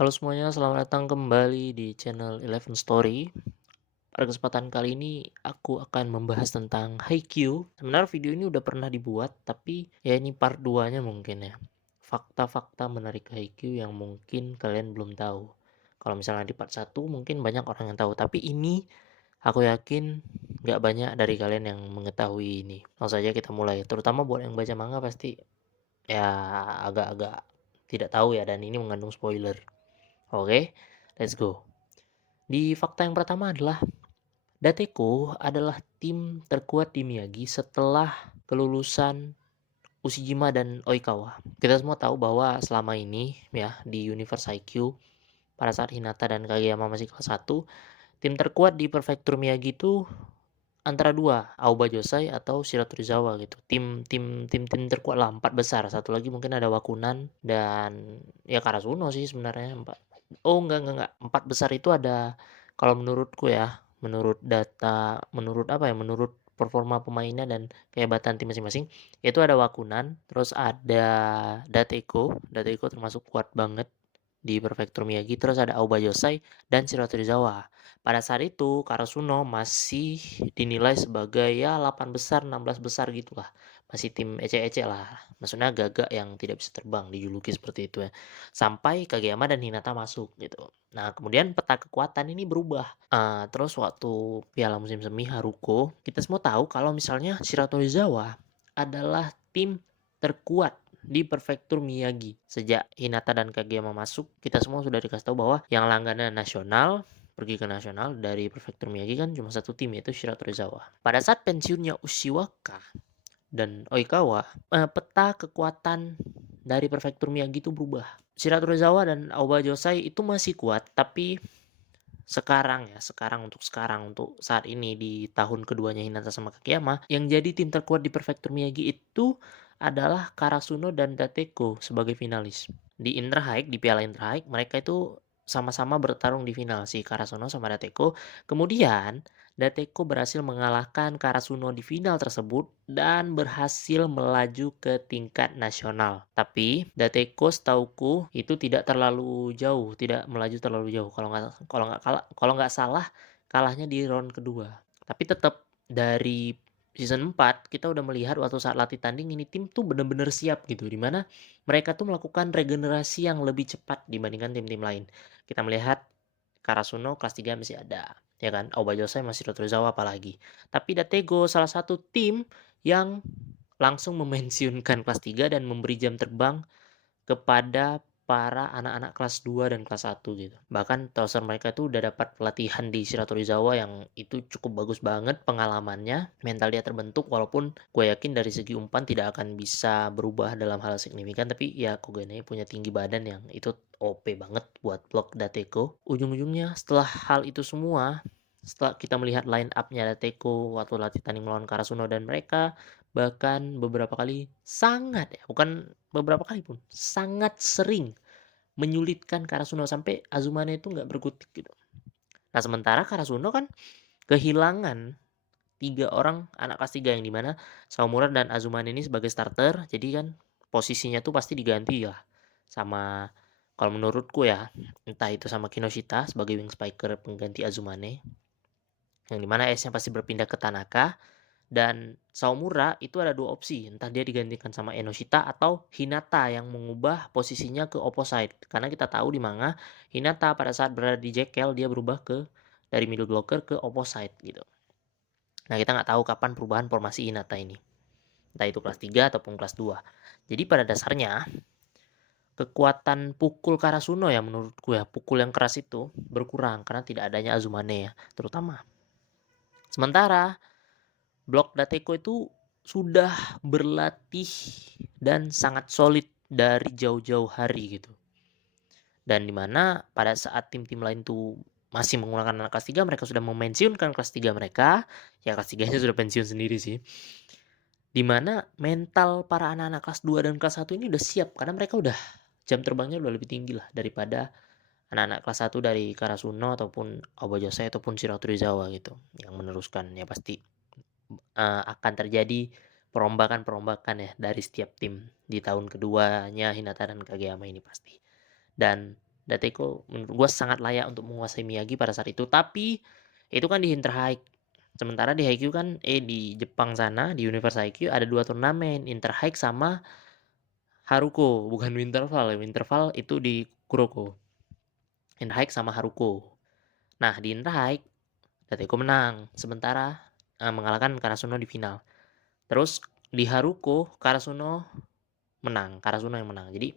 Halo semuanya, selamat datang kembali di channel Eleven Story. Pada kesempatan kali ini aku akan membahas tentang Haikyuu. Sebenarnya video ini udah pernah dibuat, tapi ya ini part 2-nya mungkin ya. Fakta-fakta menarik Haikyuu yang mungkin kalian belum tahu. Kalau misalnya di part 1 mungkin banyak orang yang tahu, tapi ini aku yakin nggak banyak dari kalian yang mengetahui ini. Langsung saja kita mulai. Terutama buat yang baca manga pasti ya agak-agak tidak tahu ya, dan ini mengandung spoiler. Oke, let's go. Di fakta yang pertama adalah Dateko adalah tim terkuat di Miyagi setelah kelulusan Ushijima dan Oikawa. Kita semua tahu bahwa selama ini ya di Universe IQ pada saat Hinata dan Kageyama masih kelas 1, tim terkuat di Prefektur Miyagi itu antara dua, Aoba Josai atau Shiratorizawa gitu. Tim terkuat lah, empat besar. Satu lagi mungkin ada Wakunan dan ya Karasuno sih sebenarnya empat. Oh enggak. Empat besar itu ada, kalau menurutku ya, menurut data, menurut apa ya, menurut performa pemainnya dan kehebatan tim masing-masing, itu ada Wakunan, terus ada Dateko termasuk kuat banget di Prefektur Miyagi, terus ada Aoba Yosai dan Shiratorizawa. Pada saat itu Karasuno masih dinilai sebagai ya 8 besar, 16 besar gitulah. Masih tim ece-ece lah. Maksudnya gagak yang tidak bisa terbang, dijuluki seperti itu ya. Sampai Kageyama dan Hinata masuk gitu. Nah, kemudian peta kekuatan ini berubah. Terus waktu Piala Musim Semi Haruko, kita semua tahu kalau misalnya Shiratorizawa adalah tim terkuat di Prefektur Miyagi. Sejak Hinata dan Kageyama masuk, kita semua sudah dikasih tahu bahwa yang langganan nasional pergi ke nasional dari Prefektur Miyagi kan cuma satu tim, yaitu Shiratorizawa. Pada saat pensiunnya Ushiwaka dan Oikawa, peta kekuatan dari Prefektur Miyagi itu berubah. Shiratorizawa dan Aoba Josai itu masih kuat, tapi sekarang untuk saat ini di tahun keduanya Hinata sama Kageyama, yang jadi tim terkuat di Prefektur Miyagi itu adalah Karasuno dan Dateko sebagai finalis. Di Inter di Piala Inter mereka itu sama-sama bertarung di final, si Karasuno sama Dateko. Kemudian Dateko berhasil mengalahkan Karasuno di final tersebut dan berhasil melaju ke tingkat nasional. Tapi Dateko setauku itu tidak terlalu jauh, tidak melaju terlalu jauh. Kalau nggak salah kalahnya di round kedua. Tapi tetap dari season 4 kita udah melihat waktu saat latih tanding ini tim tuh bener-bener siap gitu, dimana mereka tuh melakukan regenerasi yang lebih cepat dibandingkan tim-tim lain. Kita melihat Karasuno kelas 3 masih ada, ya kan? Aubameyang masih Rotorizawa apalagi. Tapi Datego salah satu tim yang langsung memensiunkan kelas 3 dan memberi jam terbang kepada para anak-anak kelas 2 dan kelas 1 gitu. Bahkan roster mereka tuh udah dapat pelatihan di Shiratorizawa yang itu cukup bagus banget pengalamannya, mental dia terbentuk, walaupun gue yakin dari segi umpan tidak akan bisa berubah dalam hal signifikan, tapi ya Kogane punya tinggi badan yang itu OP banget buat blok Dateko. Ujung-ujungnya setelah hal itu semua, setelah kita melihat line up-nya Dateko waktu latih tanding melawan Karasuno, dan mereka bahkan beberapa kali sangat ya, bukan beberapa kali pun, sangat sering menyulitkan Karasuno sampai Azumane itu nggak berkutik gitu. Nah, sementara Karasuno kan kehilangan 3 orang anak kelas 3 yang dimana Saomura dan Azumane ini sebagai starter, jadi kan posisinya tuh pasti diganti lah sama, kalau menurutku ya, entah itu sama Kinoshita sebagai wing spiker pengganti Azumane, yang dimana S-nya pasti berpindah ke Tanaka. Dan Saomura itu ada 2 opsi, entah dia digantikan sama Enoshita atau Hinata yang mengubah posisinya ke opposite. Karena kita tahu di manga, Hinata pada saat berada di Jekyll dia berubah dari middle blocker ke opposite gitu. Nah, kita nggak tahu kapan perubahan formasi Hinata ini. Entah itu kelas 3 ataupun kelas 2. Jadi pada dasarnya kekuatan pukul Karasuno ya menurutku ya, pukul yang keras itu berkurang karena tidak adanya Azumane ya, terutama. Sementara blok Dateko itu sudah berlatih dan sangat solid dari jauh-jauh hari gitu. Dan dimana pada saat tim-tim lain tuh masih menggunakan anak kelas 3, mereka sudah memensiunkan kelas 3 mereka. Ya kelas 3-nya sudah pensiun sendiri sih. Dimana mental para anak-anak kelas 2 dan kelas 1 ini udah siap, karena mereka udah jam terbangnya udah lebih tinggi lah daripada anak-anak kelas 1 dari Karasuno ataupun Aobajose ataupun Shiratorizawa gitu. Yang meneruskan ya pasti akan terjadi perombakan-perombakan ya dari setiap tim di tahun keduanya Hinata dan Kageyama ini pasti. Dan Dateko menurut gua sangat layak untuk menguasai Miyagi pada saat itu, tapi itu kan di Interhike. Sementara di Haikyuu kan di Jepang sana, di Universe Haikyuu ada 2 turnamen, Interhike sama Haruko, bukan Winterfall ya, Winterfall itu di Kuroko. Interhike sama Haruko. Nah, di Interhike Dateko menang, sementara mengalahkan Karasuno di final. Terus di Haruko, Karasuno menang, Karasuno yang menang. Jadi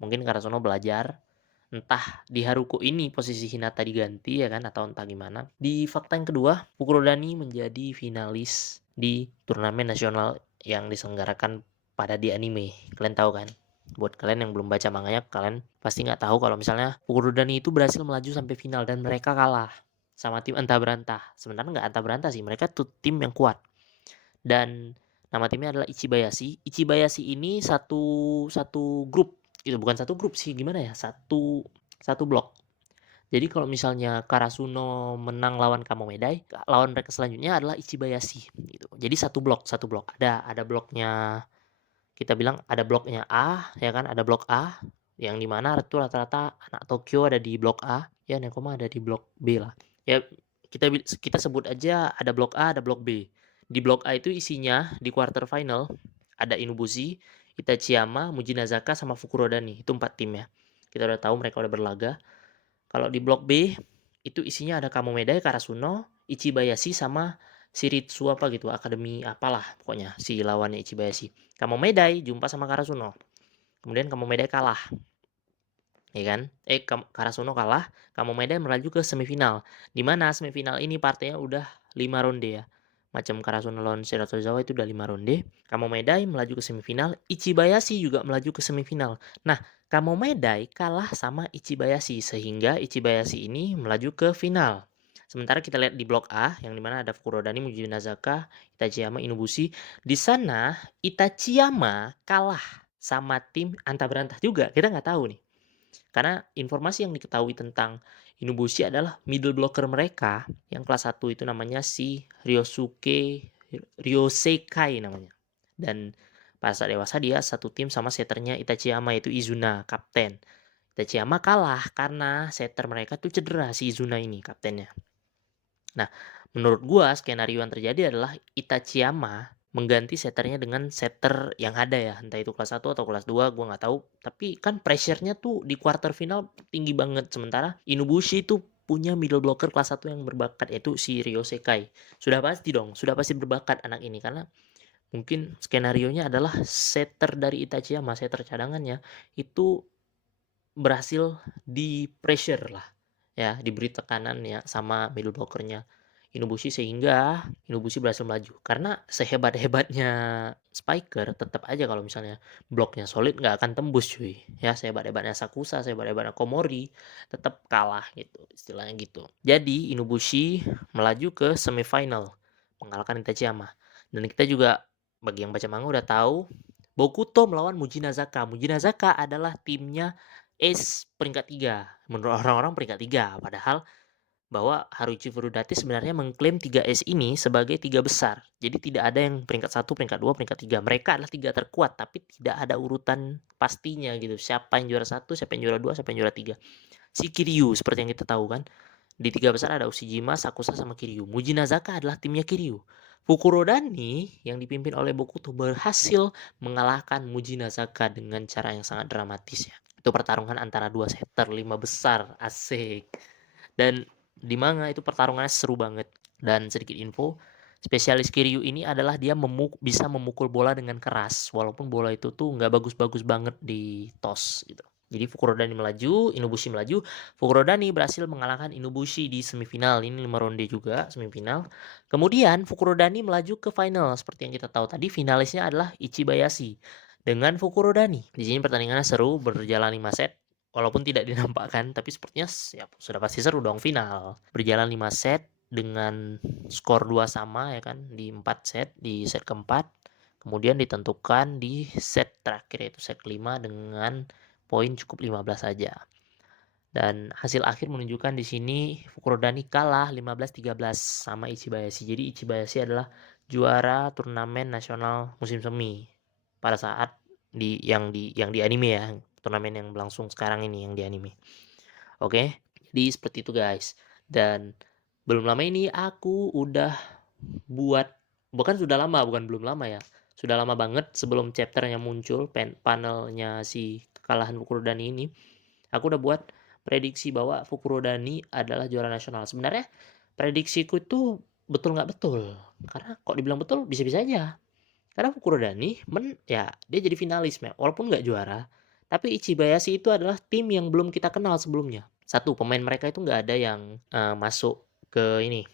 mungkin Karasuno belajar, entah di Haruko ini posisi Hinata diganti ya kan, atau entah gimana. Di fakta yang kedua, Fukurodani menjadi finalis di turnamen nasional yang diselenggarakan pada di anime. Kalian tahu kan? Buat kalian yang belum baca manganya, kalian pasti nggak tahu kalau misalnya Fukurodani itu berhasil melaju sampai final dan mereka kalah sama tim Antah Berantah. Sebenarnya nggak Antah Berantah sih, mereka tuh tim yang kuat. Dan nama timnya adalah Ichibayashi. Ichibayashi ini satu grup, itu bukan satu grup sih, gimana ya? Satu blok. Jadi kalau misalnya Karasuno menang lawan Kamomedai, lawan mereka selanjutnya adalah Ichibayashi gitu. Jadi satu blok, satu blok. Ada bloknya, kita bilang ada bloknya A, ya kan? Ada blok A yang dimana itu rata-rata anak Tokyo ada di blok A, ya Nekoma ada di blok B lah. Ya kita sebut aja ada blok A, ada blok B. Di blok A itu isinya di quarter final ada Inubushi, Itachiyama, Muji Nazaka sama Fukurodani. Itu 4 tim ya. Kita udah tahu mereka udah berlaga. Kalau di blok B itu isinya ada Kamomedai, Karasuno, Ichibayashi sama Shiritsu apa gitu, akademi apalah pokoknya si lawannya Ichibayashi. Kamomedai jumpa sama Karasuno. Kemudian Kamomedai kalah. Ya kan? Karasuno kalah, Kamomedai melaju ke semifinal. Di mana semifinal ini partainya udah 5 ronde ya. Macam Karasuno lawan Shiratorizawa itu udah 5 ronde. Kamomedai melaju ke semifinal, Ichibayashi juga melaju ke semifinal. Nah, Kamomedai kalah sama Ichibayashi sehingga Ichibayashi ini melaju ke final. Sementara kita lihat di blok A yang dimana ada Fukurodani, Muji Nazaka, Itachiyama, Inubushi. Di sana Itachiyama kalah sama tim Anta Berantah juga. Kita nggak tahu nih. Karena informasi yang diketahui tentang Inubushi adalah middle blocker mereka yang kelas 1 itu namanya si Ryosekai namanya. Dan pada saat dewasa dia satu tim sama setternya Itachiyama yaitu Izuna, kapten. Itachiyama kalah karena setter mereka tuh cedera si Izuna ini, kaptennya. Nah, menurut gua skenario yang terjadi adalah Itachiyama mengganti setternya dengan setter yang ada ya, entah itu kelas 1 atau kelas 2 gua nggak tahu, tapi kan pressure-nya tuh di quarter final tinggi banget, sementara Inubushi tuh punya middle blocker kelas 1 yang berbakat yaitu si Ryosekai. Sudah pasti dong, sudah pasti berbakat anak ini karena mungkin skenarionya adalah setter dari Itachiyama, setter cadangannya itu berhasil di pressure lah ya, diberi tekanan ya sama middle blockernya Inubushi sehingga Inubushi berhasil melaju. Karena sehebat-hebatnya Spiker tetap aja kalau misalnya bloknya solid nggak akan tembus cuy. Ya sehebat-hebatnya Sakusa, sehebat-hebatnya Komori tetap kalah gitu, istilahnya gitu. Jadi Inubushi melaju ke semifinal mengalahkan Itachiyama. Dan kita juga bagi yang baca manga udah tahu Bokuto melawan Muji Nazaka. Muji Nazaka adalah timnya Ace peringkat 3. Menurut orang-orang peringkat 3, padahal bahwa Haruichi Furudate sebenarnya mengklaim 3S ini sebagai 3 besar. Jadi tidak ada yang peringkat 1, peringkat 2, peringkat 3. Mereka adalah 3 terkuat, tapi tidak ada urutan pastinya gitu. Siapa yang juara 1, siapa yang juara 2, siapa yang juara 3. Si Kiryu seperti yang kita tahu kan. Di 3 besar ada Ushijima, Sakusa, sama Kiryu. Muji Nazaka adalah timnya Kiryu. Fukurodani yang dipimpin oleh Bokuto berhasil mengalahkan Muji Nazaka dengan cara yang sangat dramatis ya. Itu pertarungan antara 2 setter 5 besar, asik. Dan di manga itu pertarungannya seru banget. Dan sedikit info, spesialis Kiryu ini adalah dia bisa memukul bola dengan keras, walaupun bola itu tuh nggak bagus-bagus banget di toss gitu. Jadi Fukurodani melaju, Inubushi melaju. Fukurodani berhasil mengalahkan Inubushi di semifinal. Ini 5 ronde juga semifinal. Kemudian Fukurodani melaju ke final. Seperti yang kita tahu tadi, finalisnya adalah Ichibayashi dengan Fukurodani. Di sini pertandingannya seru, berjalan 5 set. Walaupun tidak dinampakkan, tapi sepertinya ya, sudah pasti seru dong final. Berjalan 5 set dengan skor 2 sama ya kan di 4 set, di set keempat. Kemudian ditentukan di set terakhir yaitu set kelima dengan poin cukup 15 saja. Dan hasil akhir menunjukkan di sini Fukurodani kalah 15-13 sama Ichibayashi. Jadi Ichibayashi adalah juara turnamen nasional musim semi pada saat yang di anime ya, turnamen yang berlangsung sekarang ini yang di anime. Oke, jadi seperti itu guys. Dan belum lama ini aku udah buat, bukan belum lama ya. Sudah lama banget sebelum chapternya muncul, panelnya si kekalahan Fukurodani ini. Aku udah buat prediksi bahwa Fukurodani adalah juara nasional. Sebenarnya prediksiku itu betul nggak betul. Karena kok dibilang betul bisa-bisa aja. Karena Fukurodani ya dia jadi finalis walaupun nggak juara. Tapi Ichibayashi itu adalah tim yang belum kita kenal sebelumnya. Satu, pemain mereka itu nggak ada yang masuk ke ini,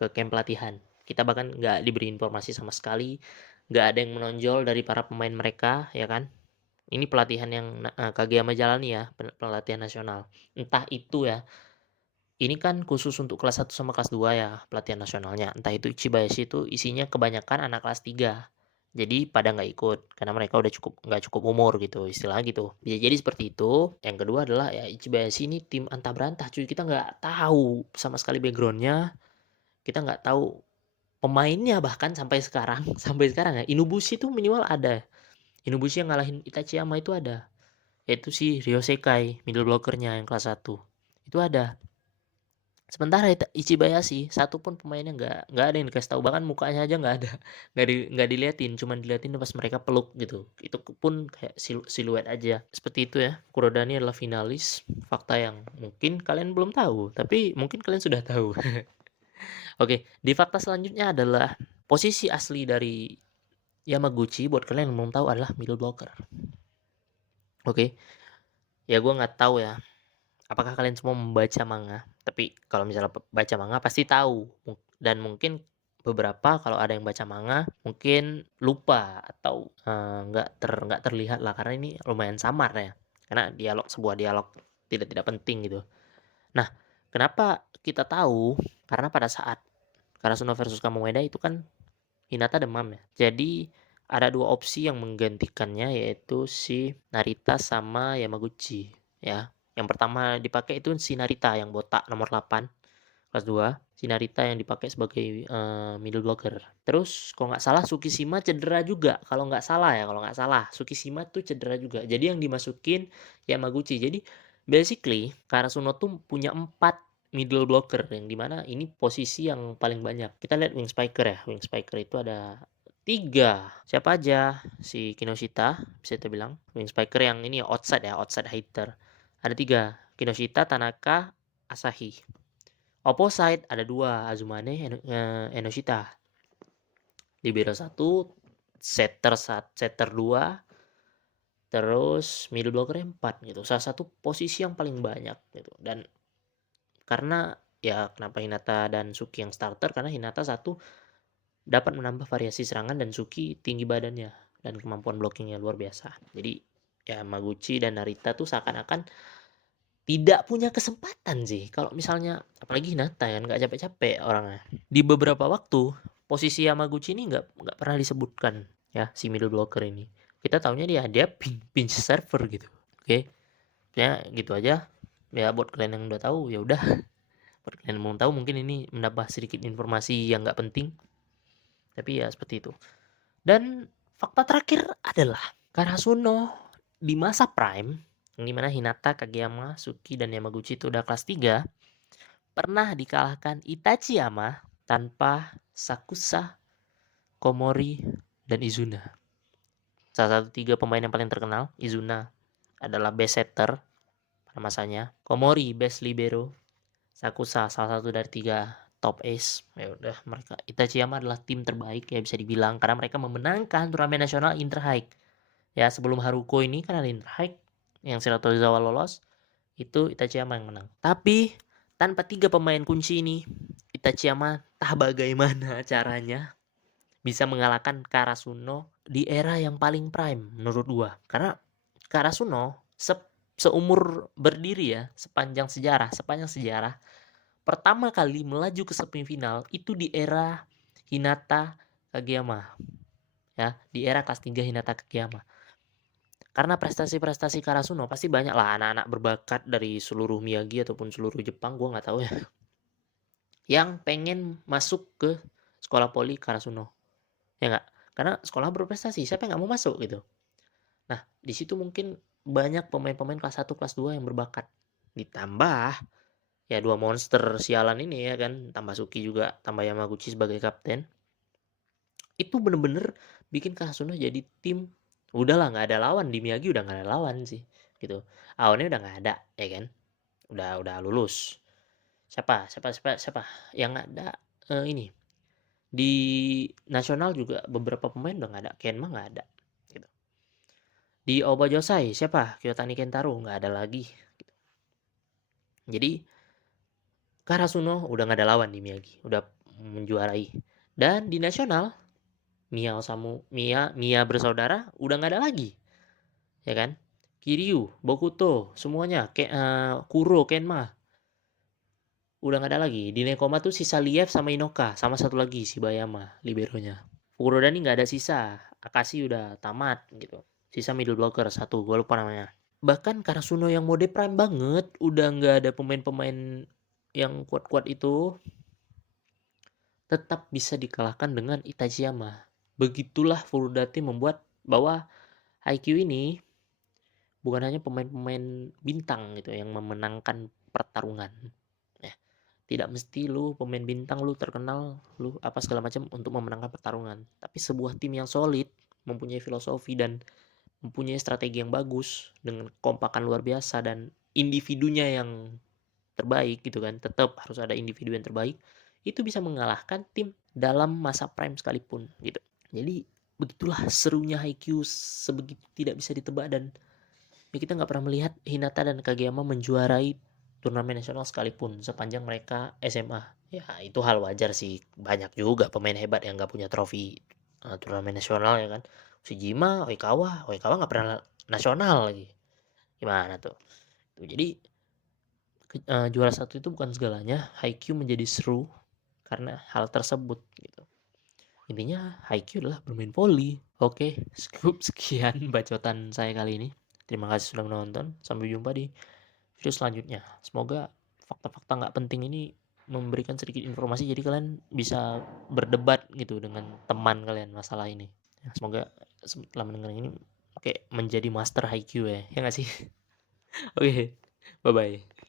ke camp pelatihan. Kita bahkan nggak diberi informasi sama sekali, nggak ada yang menonjol dari para pemain mereka, ya kan? Ini pelatihan yang Kageyama jalani ya, pelatihan nasional. Entah itu ya, ini kan khusus untuk kelas 1 sama kelas 2 ya, pelatihan nasionalnya. Entah itu Ichibayashi itu isinya kebanyakan anak kelas 3. Jadi pada nggak ikut, karena mereka udah nggak cukup umur gitu, istilahnya gitu. Ya, jadi seperti itu. Yang kedua adalah ya Ichibayashi ini tim antah berantah cuy. Kita nggak tahu sama sekali backgroundnya. Kita nggak tahu pemainnya bahkan sampai sekarang. Sampai sekarang ya, Inubushi tuh minimal ada. Inubushi yang ngalahin Itachiyama itu ada. Yaitu si Ryosekai, middle blockernya yang kelas 1. Itu ada. Sementara Ichibayashi, satu pun pemainnya nggak ada yang dikasih tahu, bahkan mukanya aja nggak ada, nggak diliatin, cuman diliatin pas mereka peluk gitu. Itu pun kayak siluet aja. Seperti itu ya. Kurodani adalah finalis, fakta yang mungkin kalian belum tahu, tapi mungkin kalian sudah tahu. Oke, di fakta selanjutnya adalah posisi asli dari Yamaguchi buat kalian yang belum tahu adalah middle blocker. Oke, ya gue nggak tahu ya apakah kalian semua membaca manga? Tapi kalau misalnya baca manga pasti tahu. Dan mungkin beberapa kalau ada yang baca manga mungkin lupa atau nggak terlihat lah karena ini lumayan samar ya. Karena sebuah dialog tidak penting gitu. Nah, kenapa kita tahu? Karena pada saat Karasuno versus Kamoeda itu kan Hinata demam ya. Jadi ada dua opsi yang menggantikannya yaitu si Narita sama Yamaguchi ya. Yang pertama dipakai itu si Narita yang botak nomor 8 kelas 2. Si Narita yang dipakai sebagai middle blocker. Terus kalau nggak salah Tsukishima cedera juga. Kalau nggak salah Tsukishima tuh cedera juga. Jadi yang dimasukin Yamaguchi. Jadi basically Karasuno tuh punya 4 middle blocker yang dimana ini posisi yang paling banyak. Kita lihat wing spiker ya. Wing spiker itu ada 3. Siapa aja? Si Kinoshita bisa kita bilang. Wing spiker yang ini outside ya, outside hitter. Ada 3. Kinoshita, Tanaka, Asahi. Opposite ada 2, Azumane, Enoshita. Libero 1, setter 2, terus middle blocker 4 gitu. Salah satu posisi yang paling banyak gitu. Dan karena ya kenapa Hinata dan Suki yang starter, karena Hinata satu dapat menambah variasi serangan dan Suki tinggi badannya dan kemampuan blockingnya luar biasa. Jadi ya Maguchi dan Narita tuh seakan-akan tidak punya kesempatan sih. Kalau misalnya apalagi Hinata kan nggak capek-capek orangnya. Di beberapa waktu posisi Yamaguchi ini nggak pernah disebutkan ya si middle blocker ini. Kita taunya dia pinch server gitu. Oke. Ya gitu aja. Ya buat kalian yang udah tahu ya udah. Buat kalian yang belum tahu mungkin ini menambah sedikit informasi yang nggak penting. Tapi ya seperti itu. Dan fakta terakhir adalah Karasuno di masa prime, yang dimana Hinata, Kageyama, Suki, dan Yamaguchi itu udah kelas 3, pernah dikalahkan Itachiyama tanpa Sakusa, Komori, dan Izuna. Salah satu 3 pemain yang paling terkenal, Izuna adalah best setter pada masanya, Komori best libero, Sakusa salah satu dari 3 top ace. Ya udah, mereka Itachiyama adalah tim terbaik ya bisa dibilang karena mereka memenangkan turnamen nasional Interhigh. Ya sebelum Haruko ini kan ada Interhigh yang Shiratorizawa lolos, itu Itachiyama yang menang. Tapi tanpa 3 pemain kunci ini, Itachiyama tak bagaimana caranya bisa mengalahkan Karasuno di era yang paling prime menurut gua. Karena Karasuno seumur berdiri ya, sepanjang sejarah pertama kali melaju ke semifinal itu di era Hinata Kageyama. Ya, di era kelas 3 Hinata Kageyama. Karena prestasi-prestasi Karasuno pasti banyak lah anak-anak berbakat dari seluruh Miyagi ataupun seluruh Jepang, gue nggak tahu ya, yang pengen masuk ke sekolah poli Karasuno. Ya nggak? Karena sekolah berprestasi, siapa yang nggak mau masuk gitu. Nah, di situ mungkin banyak pemain-pemain kelas 1, kelas 2 yang berbakat. Ditambah ya 2 monster sialan ini ya kan, tambah Suki juga, tambah Yamaguchi sebagai kapten. Itu bener-bener bikin Karasuno jadi tim, udahlah nggak ada lawan, di Miyagi udah nggak ada lawan sih, gitu. Aonnya udah nggak ada, ya kan, udah lulus. Siapa yang ada, ini, di nasional juga beberapa pemain udah nggak ada, Kenma nggak ada, gitu. Di Aoba Josai siapa? Kyotani Kentaro nggak ada lagi, gitu. Jadi Karasuno udah nggak ada lawan di Miyagi, udah menjuarai. Dan di nasional Mia bersaudara udah nggak ada lagi, ya kan? Kiryu, Bokuto, semuanya, Kuro, Kenma, udah nggak ada lagi. Di Nekoma tuh sisa Liev sama Inoka, sama satu lagi si Bayama, liberonya. Fukurodani nggak ada sisa, Akashi udah tamat gitu. Sisa middle blocker satu, gue lupa namanya. Bahkan Karasuno yang mode prime banget, udah nggak ada pemain-pemain yang kuat-kuat itu, tetap bisa dikalahkan dengan Itachiyama. Begitulah Furudate membuat bahwa Haikyuu ini bukan hanya pemain-pemain bintang gitu yang memenangkan pertarungan. Ya, tidak mesti lu pemain bintang, lu terkenal, lu apa segala macam untuk memenangkan pertarungan. Tapi sebuah tim yang solid, mempunyai filosofi dan mempunyai strategi yang bagus dengan kompakan luar biasa dan individunya yang terbaik gitu kan. Tetap harus ada individu yang terbaik. Itu bisa mengalahkan tim dalam masa prime sekalipun gitu. Jadi begitulah serunya Haikyuu, sebegitu tidak bisa ditebak. Dan ya kita nggak pernah melihat Hinata dan Kageyama menjuarai turnamen nasional sekalipun sepanjang mereka SMA. Ya itu hal wajar sih, banyak juga pemain hebat yang nggak punya trofi turnamen nasional ya kan. Shijima, Oikawa nggak pernah nasional lagi. Gimana tuh? Jadi juara satu itu bukan segalanya. Haikyuu menjadi seru karena hal tersebut gitu. Intinya Haikyuu adalah bermain volley. Oke, cukup sekian bacotan saya kali ini. Terima kasih sudah menonton. Sampai jumpa di video selanjutnya. Semoga fakta-fakta nggak penting ini memberikan sedikit informasi jadi kalian bisa berdebat gitu dengan teman kalian masalah ini. Ya, semoga setelah mendengar ini kayak menjadi master Haikyuu ya. Ya nggak sih? Oke, bye-bye.